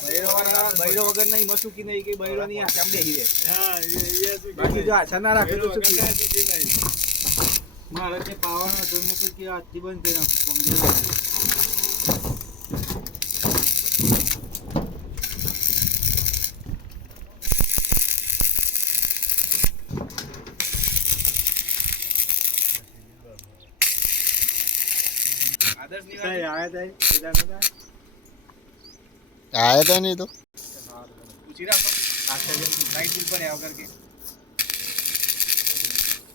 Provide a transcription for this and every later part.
બૈરો વગર નહીં મસુકી નહીં કે બૈરો નહીં આ કામ દેહી રે બાકી જો આછા ના રાખે તો ચૂકી મારે તે પાવાનો તો મૂકી કે આજથી બંધ કરી નાખું આદર્શ ની વાત आया था नहीं तो પૂછી રાખો આખા જેમ લાઈટ બિલ પર આવ કરકે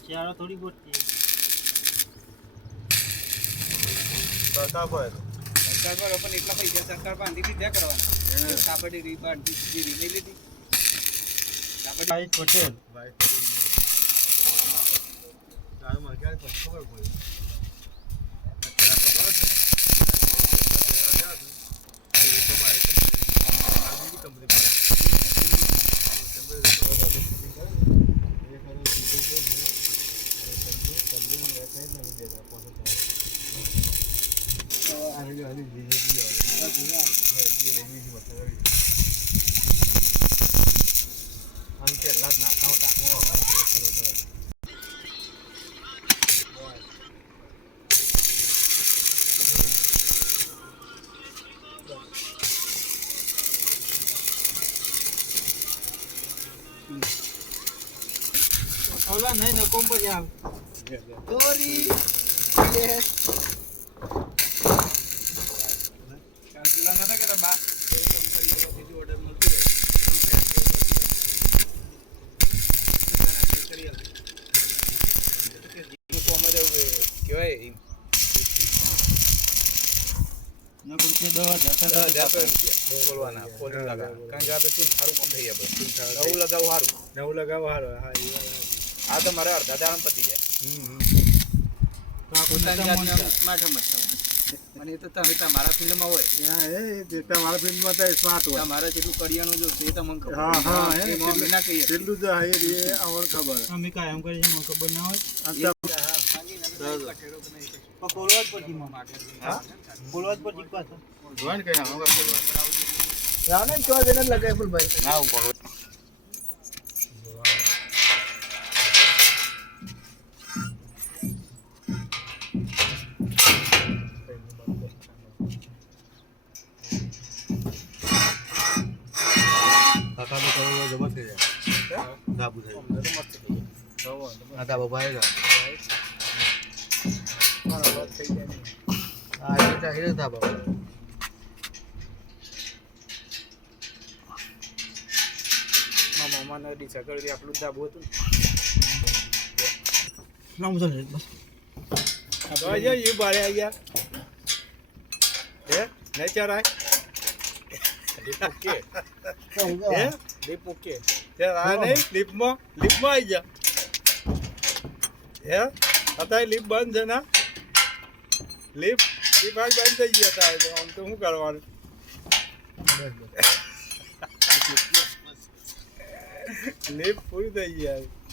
ચારો થોડી બોટ છે સરકાર પર પણ એટલા પૈસા સરકાર પાસે લીધા કરવાના કાપડી રીબાડ દીધી નહીં લીધી ભાઈ પટેલ ઓલા નહીં ને કોમ પર જાવ ચોરી યસ કાંતુલા ના કે બા કોમ કરી બીજો ઓર્ડર મળતો હોય કોમ જ કેવાય ના કોઈ 10,000 બોલવાના ફોન લગા કારણ કે આ તો શું સારું કામ થઈ જાય નવું લગાવ સારું આ તો મારે અડધા દામ પતી જાય મને તો તમે તમારા ફિલ્ડમાં હોય તમારા ફિલ્ડમાં તો સ્માર્ટ હોય તમારે જેટલું કરિયાનું જો તે તમને ખબર હા હા ના કહીએ એટલું તો એ આવડ ખબર અમે કાયમ કરી મને ખબર ના હોય કોલવાદ પર જીમા હા કોલવાદ પર જીકવા તો જોઈન કરી નાખો રાવને ચોર દેને લગાય ફૂલભાઈ ના ઉપર કાકા તો કરો જબર થઈ જાય ધાબુ થઈ મસ્ત થઈ જાય આ ધાબો ભાઈ મારા વાત થઈ જાય ને આ એ ચાહીને ધાબો મામાને ડીસા કરી આપણું ધાબુ હતું નામ ચાલે બસ આ તો આયા એ બારે આયા હે નેચર આય ઓકે હે લીપ ઓકે તે આ નહીં લીપમાં આવી જા હે અત્યારે લીપ બંધ છે ના લીપ આજ બંધ થઈ ગયા હતા આમ તો શું કરવાનું લીપ પૂરી થઈ ગયા